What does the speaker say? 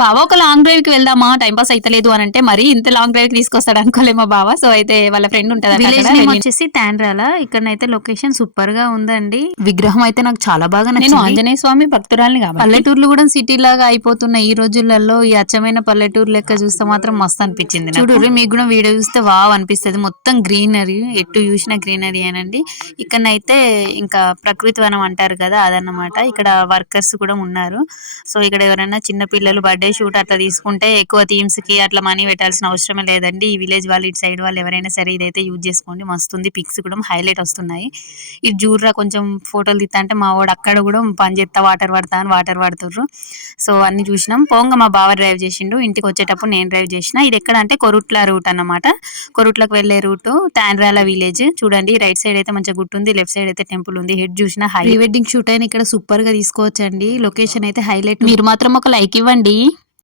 బావ ఒక long drive కి వెళ్దామా టైం పాస్ అయితలేదు అని అంటే మరి ఇంత లాంగ్ డ్రైవ్ కి తీసుకొస్తాడు అనుకోలే మా బావ. సో అయితే వాళ్ళ ఫ్రెండ్ ఉంటది విలేజ్ నేమ్ వచ్చేసి తాండ్రాల. ఇక్కడనైతే లొకేషన్ సూపర్ గా ఉందండి. విగ్రహం అయితే నాకు చాలా బాగా నచ్చింది. నేను ఆంజనేయ స్వామి భక్తురాలిని కాబట్టి పల్లెటూర్లు కూడా సిటీ లాగా అయిపోతున్నాయి ఈ రోజులలో. ఈ అచ్చమైన పల్లెటూరు లెక్క చూస్తే మాత్రం మస్తు అనిపించింది. చూడు మీకు కూడా వీడియో చూస్తే వావ్ అనిపిస్తుంది. మొత్తం గ్రీనరీ, ఎటు చూసిన గ్రీనరీ అనండి. ఇక్కడనైతే ఇంకా ప్రకృతి వనం అంటారు కదా అదన్నమాట. ఇక్కడ వర్కర్స్ కూడా ఉన్నారు. సో ఇక్కడ ఎవరైనా చిన్న పిల్లలు బర్త్డే షూట్ అట్లా తీసుకుంటే ఎక్కువ థీమ్స్ కి అట్లా మనీ పెట్టాల్సిన అవసరమే లేదండి. ఈ విలేజ్ వాళ్ళు ఇటు సైడ్ వాళ్ళు ఎవరైనా సరే ఇదైతే యూజ్ చేసుకోండి. మస్తుంది. పిక్స్ కూడా హైలైట్ వస్తున్నాయి. ఇది జూర్రా కొంచెం ఫోటోలు తీస్తా అంటే మా వాడు అక్కడ కూడా పని చేస్తా వాటర్ పడతా అని వాటర్ పడుతుర్రు. సో అన్ని చూసినాం. పోంగా మా బావ డ్రైవ్ చేసిండు. ఇంటికి వచ్చేటప్పుడు నేను డ్రైవ్ చేసిన. ఇది ఎక్కడ అంటే కొరుట్ల రూట్ అన్నమాట. కొరుట్లకు వెళ్లే రూట్ తాండ్రాల విలేజ్. చూడండి రైట్ సైడ్ అయితే మంచిగా గుట్టు ఉంది, లెఫ్ట్ సైడ్ అయితే టెంపుల్ ఉంది. హెడ్ చూసిన ప్రీ వెడ్డింగ్ షూట్ అయినా ఇక్కడ సూపర్ గా తీసుకోవచ్చండి. లొకేషన్ అయితే హైలైట్. మీరు మాత్రం ఒక లైక్ ఇవ్వండి.